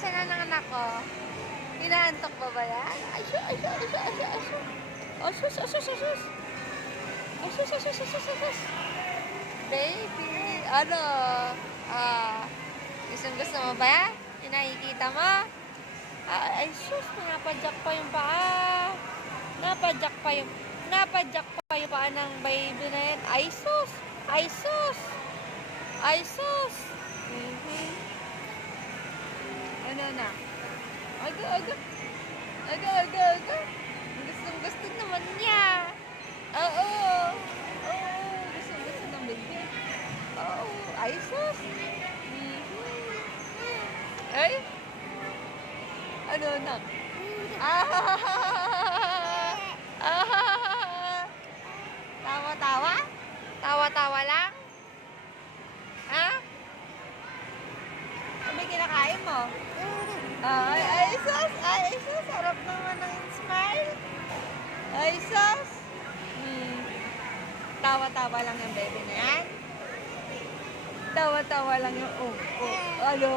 Asan na ng anak ko? Hinaantok ba ba yan? Ay, sus, ay, sus, ay, sus, ay, sus, ay, sus. Oh, sus, oh, sus, oh, sus. Oh, sus, oh, sus, oh, sus, oh, sus. Baby, ano? Gusto mo ba yan? Yung nakikita mo? Ay, sus, napadyak pa yung paa. Napadyak pa yung paa ng baby na yan. Ay, sus. Ay, sus. Ay, sus. Ano na? Aga. Gusto naman niya. Oo. Gusto ng baby. Oo. Ay, sus. Ay. Ano na? Tawa-tawa? Tawa-tawa lang? Ha? Ano ba kinakain mo? Ay, sus! Sarap naman ng smile. Ay, sus! Tawa-tawa lang yung baby na yan. Tawa-tawa lang yung, ano,